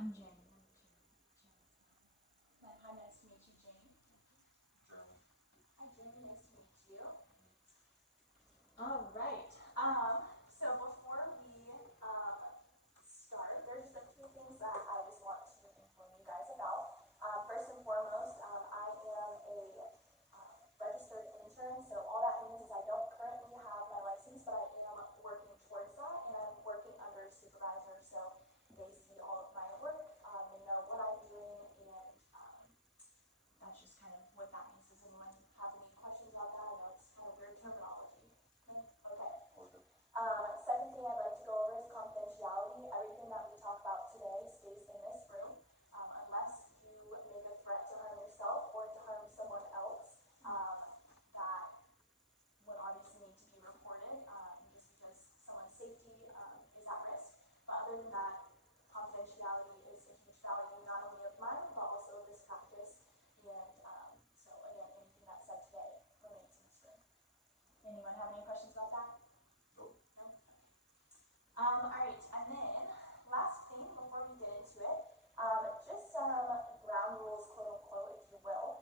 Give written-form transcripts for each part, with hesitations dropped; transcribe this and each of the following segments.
I'm Jane. Hi, nice to meet you, Jane. Jeremy. Hi, Jeremy. Nice to meet you. All right. So before we start, there's just a few things that I just want to inform you guys about. First and foremost, I am a registered intern, so all that means is I don't currently have my license, but I am working towards that, and I'm working under a supervisor, so they see all of my work, they know what I'm doing, and that's just kind of what that means. Does anyone have any questions about that? I know it's kind of weird terminology. Okay. Second thing I'd like to go over is confidentiality. Everything that we talk about today stays in this room, unless you make a threat to harm yourself or to harm someone else. That would obviously need to be reported, just because someone's safety is at risk. But other than that, confidentiality is a huge value, not only of mine, but also of this practice. And so again, anything that's said today remains in this room. Anyone have any questions about that? Nope. No? Okay. All right, and then last thing before we get into it, just some ground rules, quote unquote, if you will.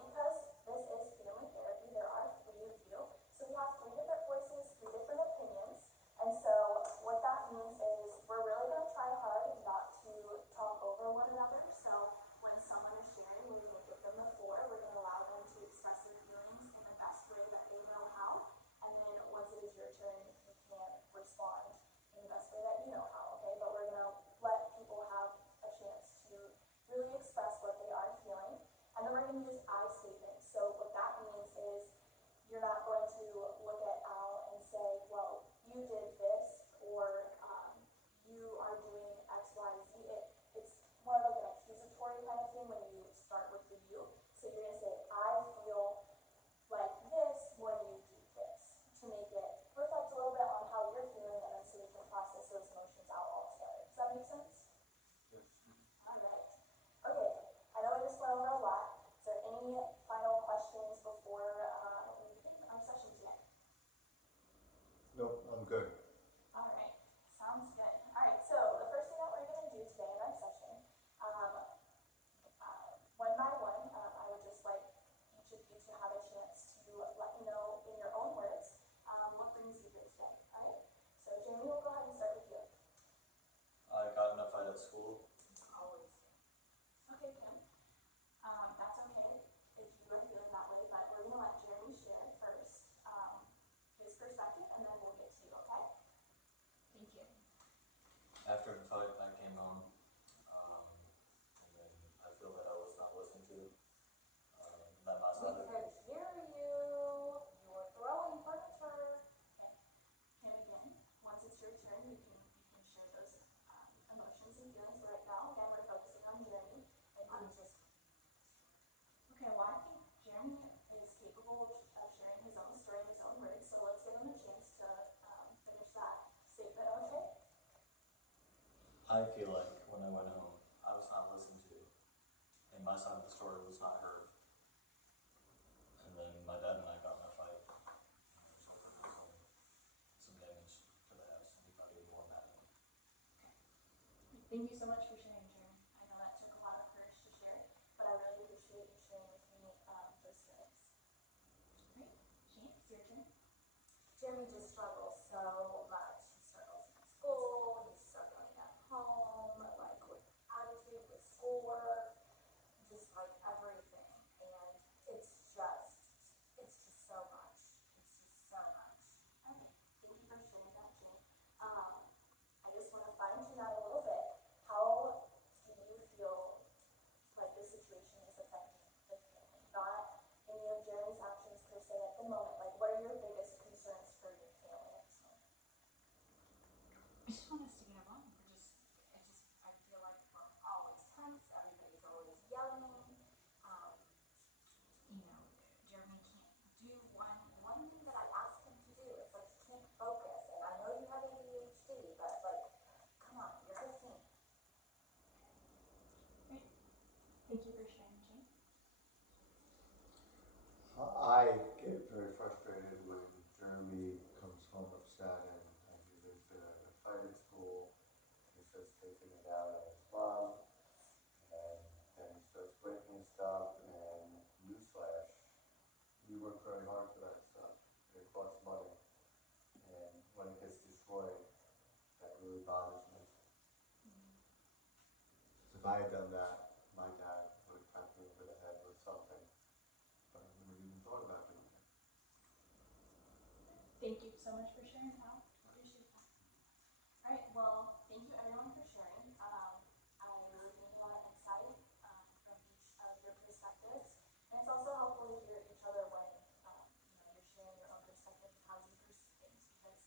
Because this is family therapy, there are three of you. So we have three different voices, three different opinions. And so what that means is we're really going to try hard not to talk over one another. So when someone is sharing, we're going to give them the floor. We're going to allow them to express their feelings in the best way that they know how. And then once it is your turn, you can respond in the best way that you know how, okay? But we're going to let people have a chance to really express what they are feeling. And then we're going to use I statements. So what that means is you're not going to look at Al and say, well, you did this, or you are doing X, Y, Z. It's more like an accusatory kind of thing when you start with the you. So you're going to say, I feel like this when you do this, to make it reflect a little bit on how you're feeling, and then so we can process those emotions out all together. Does that make sense? Yes. All right. Okay. I know I just went over a lot. Is there any final questions before we begin our session today? Nope, I'm good. All right. Sounds good. All right. So the first thing that we're going to do today in our session, one by one, I would just like each of you to have a chance to let me know in your own words what brings you here today. All right. So Jamie, we'll go ahead and start with you. I got in a fight at school. Always. Okay, Kim. That's okay if you are feeling that way, but we're going to let Jeremy share first his perspective, and then we'll get to you, okay? Thank you. After the fight, I came home, and then I feel that I was not listened to. That my side We could hear you. You were throwing furniture. Okay. Kim, again, once it's your turn, you can share those emotions and feelings. But right now, again, we're focusing on Jeremy. And I'm just. Okay, well, I think Jeremy is capable of sharing his own story in his own words, so let's give him a chance to finish that statement, okay? I feel like when I went home, I was not listened to, and my side of the story was not heard. And then my dad and I got in a fight, and it resulted in some damage to the house, and he got even more mad at me. Thank you so much for sharing, Jeremy. I know that took a lot of courage to share, but I really appreciate you sharing with me those feelings. Great. Shane, it's your turn. Jeremy just struggles so much. He struggles in school. He's struggling at home, like with attitude, with schoolwork, just like everything. And it's just so much. It's just so much. Okay. Thank you for sharing that, Jane. I just want to fine tune that a little bit. How do you feel like the situation is affecting the family? Not any of Jeremy's actions per se at the moment. Like, what are your biggest concerns for your family at this moment? I just want us to get along. I feel like we're always tense. Everybody's always yelling. Jeremy can't do One thing that I asked him to do is like he can't focus. And I know you have ADHD, but like, come on, you're 15. Great. Thank you for sharing, Jane. I get very frustrated when Jeremy comes home upset and I get into a fight at school. He's just taking it out on his mom. we work very hard for that stuff. It costs money. And when it gets destroyed, that really bothers me. So if I had done that, my dad would have cracked me over the head with something. But I never even thought about doing it. Thank you so much for sharing, Al. Appreciate that. All right, well, thank you everyone for sharing. I really gained a lot of insight from each of your perspectives, and it's also helpful to hear each other when you're sharing your own perspective of how you perceive things, because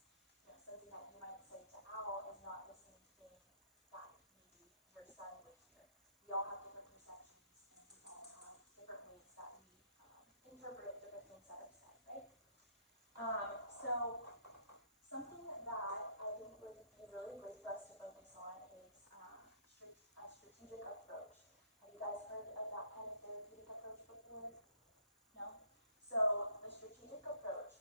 something that you might say to Al is not the same thing that maybe your son would hear. We all have different perceptions, and we all have different ways that we interpret different things that are said, right? So something that I think would be really great for us to focus on is a strategic approach. Have you guys heard of that kind of therapeutic approach before? No? So the strategic approach,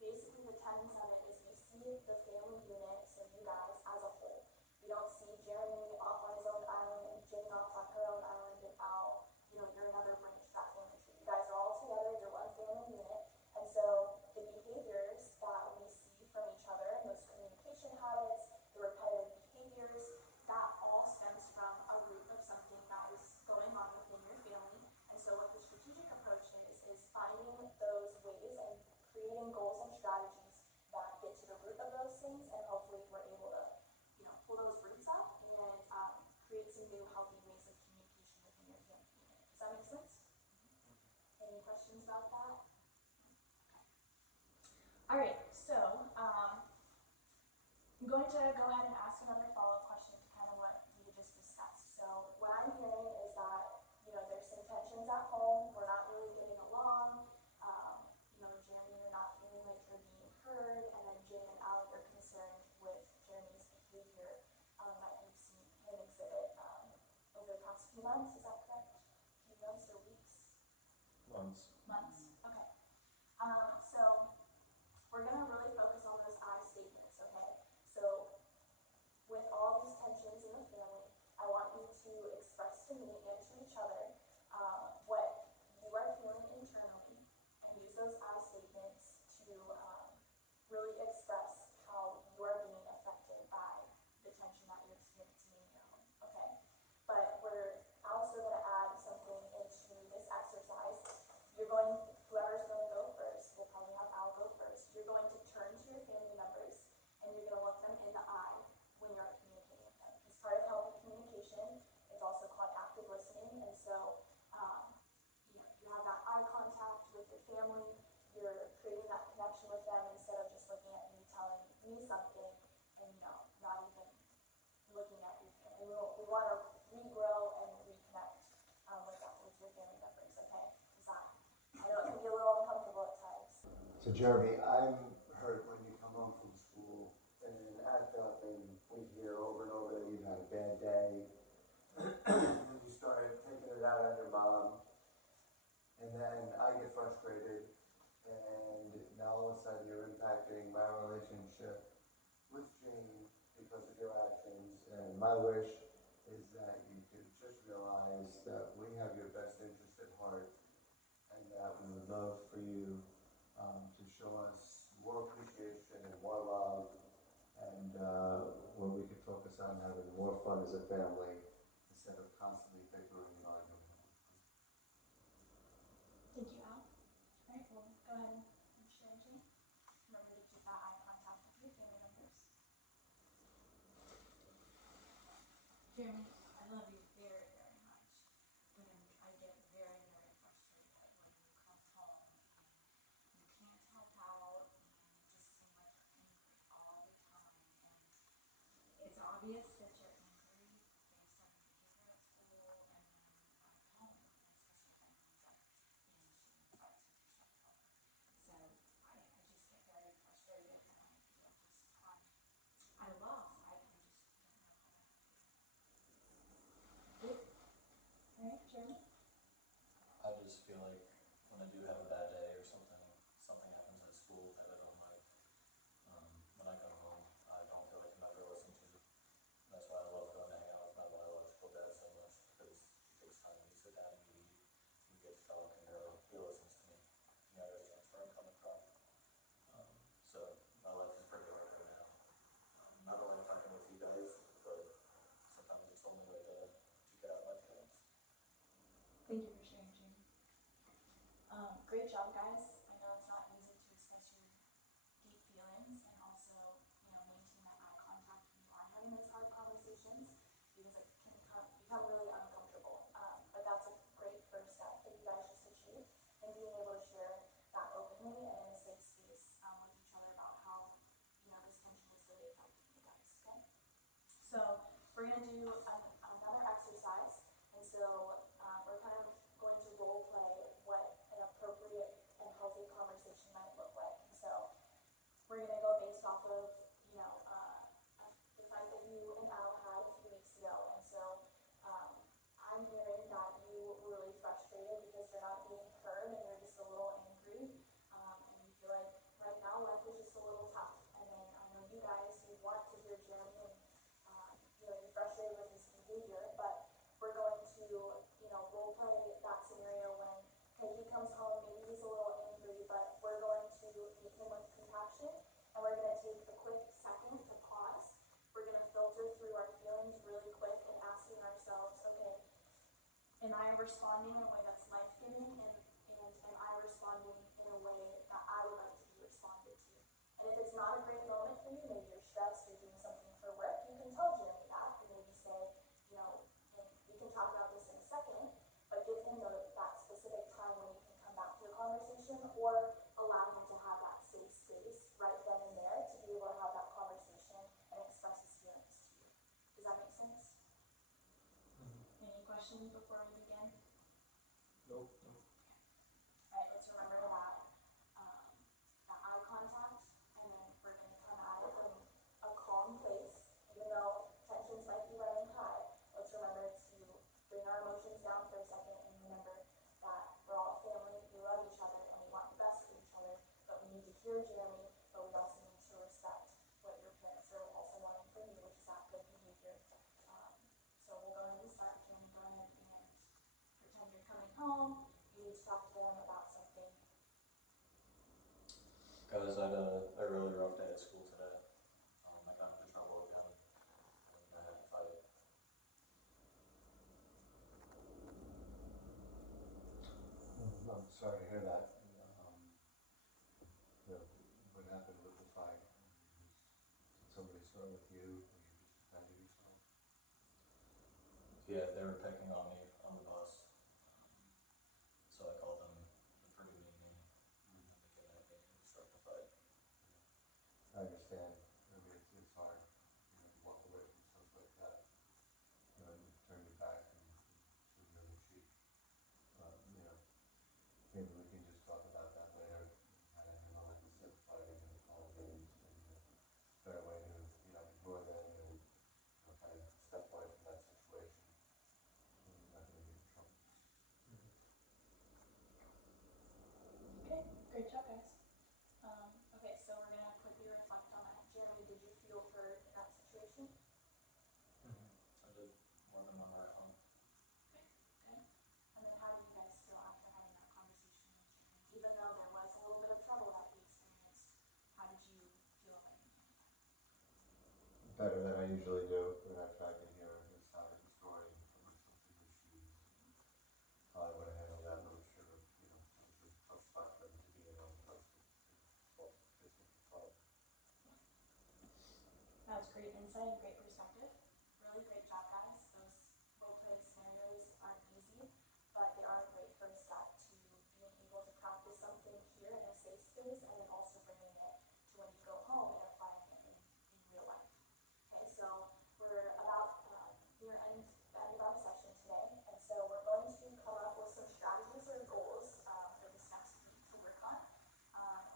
basically the tenets of it is we see the family unit, so you guys, as a whole. We don't see Jeremy off on his own island, Jenny off on her own island, and Al, you're another branch of that family tree. You guys are all together, you're one family unit. And so the behaviors that we see from each other, those communication habits, the repetitive behaviors, that all stems from a root of something that is going on within your family. And so what the strategic approach is finding those ways and creating goals and strategies that get to the root of those things, and hopefully we're able to, pull those roots up and create some new healthy ways of communication within your family unit. Does that make sense? Any questions about that? All right, so I'm going to go ahead and ask another follow-up question to kind of what we just discussed. So what I'm hearing is that, there's some tensions at home, we're not really getting along, Jeremy, you're not feeling like you're being heard, and then Jane and Alec are concerned with Jeremy's behavior that you've seen him exhibit over the past few months, is that correct? Few months or weeks? Months. Months, okay. So we're going to really focus on those I statements, okay? So with all these tensions in the family, I want you to express to me and to each other what you are feeling internally, and use those I statements to really express how you are being affected by the tension that you're experiencing in your home, okay? But we're also going to add something into this exercise. Whoever's going to go first, we'll probably have Al go first. You're going to turn to your family members and you're going to look them in the eye when you're communicating with them. It's part of healthy communication. It's also called active listening. And so, you have that eye contact with your family. You're creating that connection with them instead of just looking at me telling me something and, not even looking at your family. We want to regrow and reconnect with your family members, okay? I know it can be a little uncomfortable at times. So Jeremy, I'm hurt when you come home from school and act up, and we hear over and over that you've had a bad day. And then you start taking it out on your mom. And then I get frustrated, and now all of a sudden you're impacting my relationship with Jane because of your actions. And my wish is that you could just realize that we have your best interest at heart, and that we would love for you to show us more appreciation and more love, and when we could focus on having more fun as a family instead of constantly bickering and arguing. Thank you, Al. All right, well, go ahead and share, Jane. Remember to keep that eye contact with your family members. Jeremy, I love you very, very much, but I get very, very frustrated when you come home and you can't help out and you just seem like you're angry all the time. And it's obvious that you're angry based on your behavior at school and then at home, and especially when you end up getting fights with your stepfather. So I just get very frustrated and I feel just at a loss. I just don't know how to help you. Good. All right, Jeremy. I just feel like when I do have a bad day or something happens at school that I don't like, when I come home, I don't feel like I'm ever listened to. And that's why I love going to hang out with my biological dad so much, because it takes time. We sit down and we get to talk, and he listens great job, guys. I know it's not easy to express your deep feelings and also, maintain that eye contact when you are having those hard conversations because it can become really uncomfortable. But that's a great first step that you guys just achieved and being able to share that openly and in a safe space with each other about how, this tension is really affecting you guys, okay? So we're going to do another exercise. And so we're kind of going to role play what an appropriate and healthy conversation might look like. And so we're going to go based off of, the fight that you and Al had a few weeks ago. And so I'm hearing that you were really frustrated because you're not being heard and you're just a little angry. And you feel like right now life is just a little tough. And then I know you guys, you want to hear Jeremy and, you're frustrated with his behavior, but we're going to, role play that scenario when, okay, he comes home, maybe he's a little angry, but we're going to meet him with compassion, and we're going to take a quick second to pause. We're going to filter through our feelings really quick and asking ourselves, okay, am I responding in a way that's life-giving, and am I responding in a way that I would like to be responded to? And if it's not a great moment for you, maybe you're stressed, you're doing something for work, you can tell Jeremy that and maybe say, and we can talk about this in a second, but give him that specific time when you can come back to the conversation or allow him to have that safe space right then and there to be able to have that conversation and express his feelings to you. Does that make sense? Any questions before we begin? Nope. All right, let's remember to have that eye contact, and then we're going to come at it from a calm place. Even though tensions might be running high, let's remember to bring our emotions down for a second and remember that we're all family, we love each other, and we want the best for each other, but we need to hear Jeremy, but we also need to respect what your parents are also wanting from you, which is that good behavior. So we'll go ahead and start. Jeremy, go ahead and pretend you're coming home. You need to talk to them about something. Guys, I had a really rough day at school today. I got into trouble again, and I had to fight. I'm sorry to hear that. What happened with the fight? Did somebody start with you, or you just defended yourself? Yeah, they were picking on me on the bus, so I called them a pretty mean name, and then they came at me and started to fight. I understand. I mean, it's hard, to walk away from stuff like that. And turn your back and turn the other cheek. Maybe we can just talk about that later. How to handle it instead of fighting and calling games. Maybe a better way to, ignore them and kind of step away from that situation. You're not going to get in trouble. Okay, great job, guys. Okay, so we're going to quickly reflect on that. Jeremy, did you feel heard in that situation? I did more than one ride home. Okay, good. And then how do you guys feel after having that conversation with Jeremy? Even though there was a little bit of trouble that you experienced, how did you feel about it? Better than I usually do, but I tried to hear his side of the story and put myself in his shoes. Probably would have handled that a little sure. It was a tough spot for him to be in on the bus. That's great insight and great perspective. Really great job, guys. Those role play scenarios aren't easy, but they are a great first step to being able to practice something here in a safe space and then also bringing it to when you go home and applying it in real life. Okay, so we're about near the end of our session today, and so we're going to come up with some strategies or goals for this next week to work on.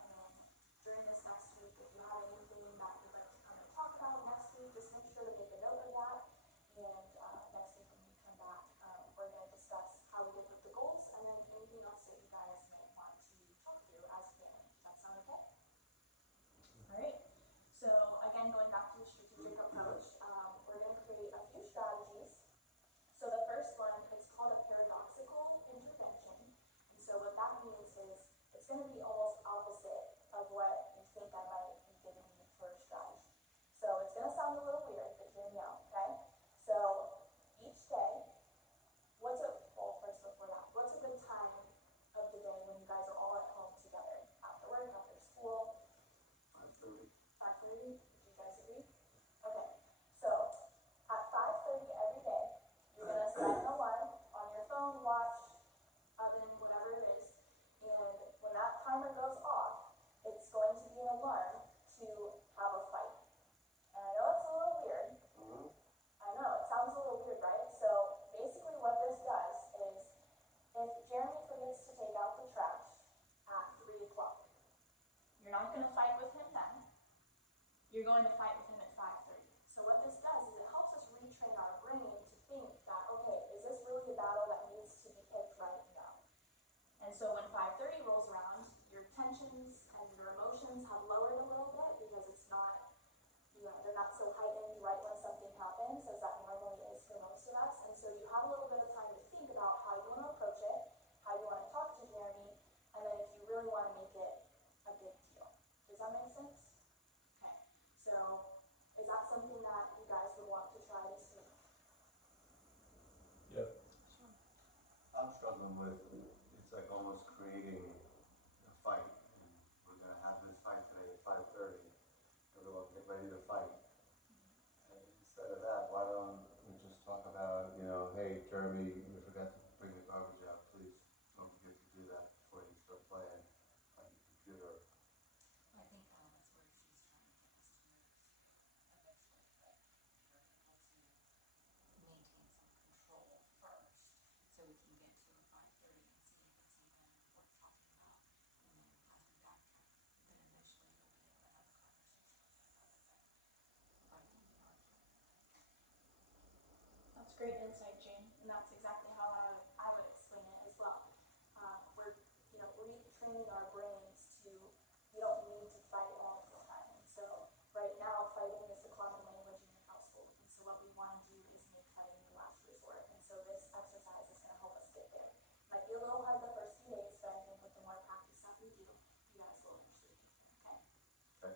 And then during this next week, if you have anything that you'd like to come and talk about next week, just make sure to make a note of that. And next week when we come back, we're going to discuss how we did with the goals and then anything else that you guys might want to talk through as a family. Does that sound okay? All right. So again, going back to the strategic approach, we're going to create a few strategies. So the first one is called a paradoxical intervention. And so what that means is it's going to be almost opposite of what you think I might be giving you for a strategy. So it's going to sound a little weird, but hear me out, okay? So each day, well, first before that, what's a good time of the day when you guys are all 5:30? Do you guys agree? Okay, so at 5:30 every day, you're gonna set an alarm on your phone, watch, oven, whatever it is, and when that timer goes off, it's going to be an alarm to have a fight. And I know it's a little weird. Mhm. I know, it sounds a little weird, right? So basically what this does is if Jeremy forgets to take out the trash at 3 o'clock, you're not going to fight with him then. You're going to fight with him at 5:30. So what this does is it helps us retrain our brain to think that, okay, is this really a battle that needs to be picked right now? And so when 5:30 rolls around, your tensions and your emotions have lowered a little bit because it's not, they're not so heightened right when something happens as that normally is for most of us. And so you have a little bit of time to think about how you want to approach it, how you want to talk to Jeremy, and then if you really want to make it a big deal. Does that make sense? Okay. So is that something that you guys would want to try this week? Yep. Sure. I'm struggling with, it's like almost creating a fight. And we're gonna have this fight today at 5:30. Everyone get ready to fight. And instead of that, why don't we just talk about, hey, Jeremy, you forgot to bring the garbage out. Please don't forget to do that before you start playing on your computer. I think that's where she's trying to get us to move to eventually, but we're able to maintain some control first, so we can get to a 5:30 and see if it's even worth talking about. And then as we backtrack, then eventually you'll be able to have a conversation with him rather than arguing. That's great insight, Jane, and that's exactly how I would explain it as well. We're retraining our brains to, we don't need to fight all the time. And so right now, fighting is the common language in your household. And so what we want to do is make fighting the last resort. And so this exercise is going to help us get there. Might be a little hard the first few days, but I think with the more practice that we do, you guys will eventually get there, okay? Okay.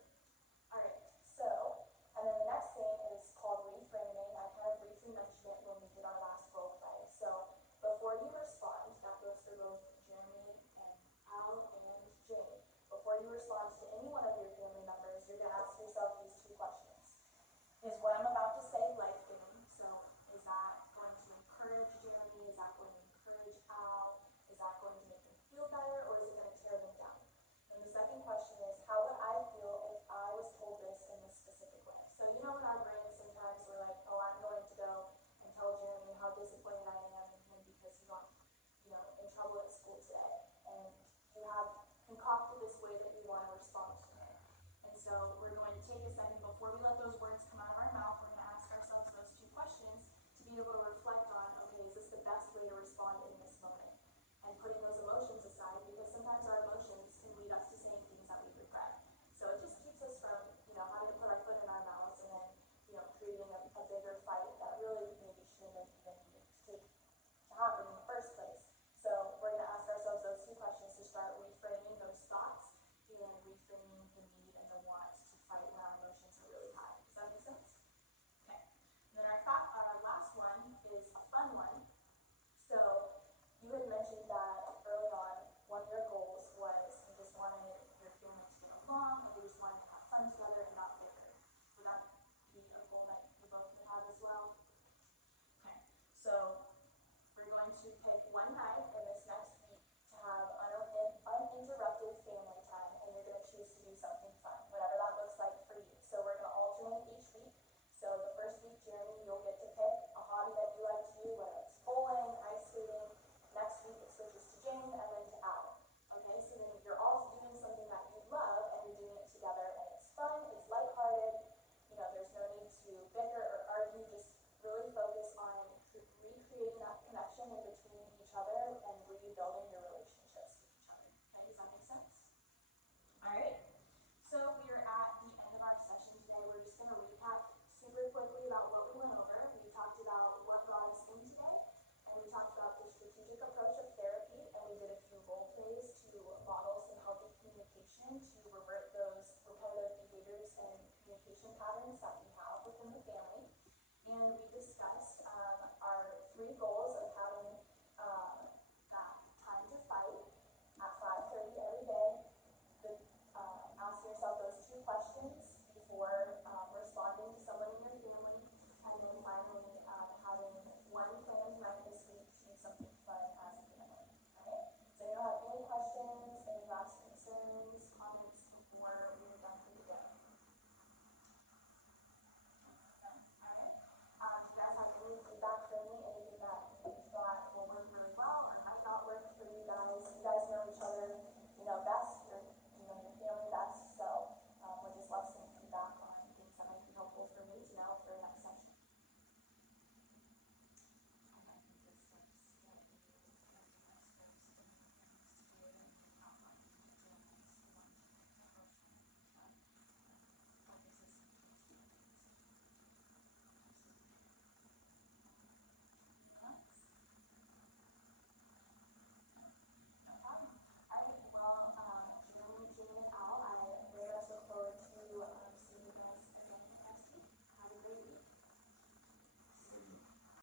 All right, so, and then the next thing is called reframing. I kind of briefly mentioned it when we did our last role play. So before you respond, that goes for both Jeremy and Al and Jane. Before you respond to any one of your family members, you're going to ask yourself these two questions. Is what I'm about to say life-giving? So is that going to encourage Jeremy? Is that going to encourage Al? Is that going to make them feel better, or is it going to tear them down? And the second question is, how would I feel if I was told this in this specific way? So in our brains sometimes we're like, oh, I'm going to go and tell Jeremy how disappointed I am in him because he got, in trouble at school today. And you have concocted this way that you want to respond to him. And so we're going to take a second before we let those words come out of our mouth. We're going to ask ourselves those two questions to be able to reflect on, okay, is this the best way to respond in this moment? And putting those emotions aside, because sometimes our emotions can lead us to saying things that we regret. So it just keeps us from, having to put our foot in our mouths and then, creating a bigger fight that really maybe shouldn't even needed to happen in the first place. So we're going to ask ourselves those two questions to start reframing those thoughts and reframing the need and the want to fight when our emotions are really high. Does that make sense? Okay. And then our last one is a fun one. So you had mentioned that early on, one of your goals was you just wanted your family to get along and you just wanted to have fun together and not bicker. Would that be a goal that you both would have as well? Okay, so we're going to pick one night in this next week to have uninterrupted family time, and you're going to choose to do something fun, whatever that looks like for you. So we're going to alternate each week. So the first week, Jeremy, you'll get to pick a hobby that you like to do, whether it's bowling, ice skating. Next week it switches to Jane and then to Al. Okay, so then you're all doing something that you love and you're doing it together, and it's fun, it's lighthearted. There's no need to bicker or argue, just really focus on recreating that connection in between each other and rebuilding your relationships with each other. Okay, does that make sense? All right, so we are at the end of our session today. We're just going to recap super quickly about what we went over. We talked about what brought us in today, and we talked about the strategic approach of therapy, and we did a few role plays to model some healthy communication to revert those repetitive behaviors and communication patterns that we have within the family. And we discussed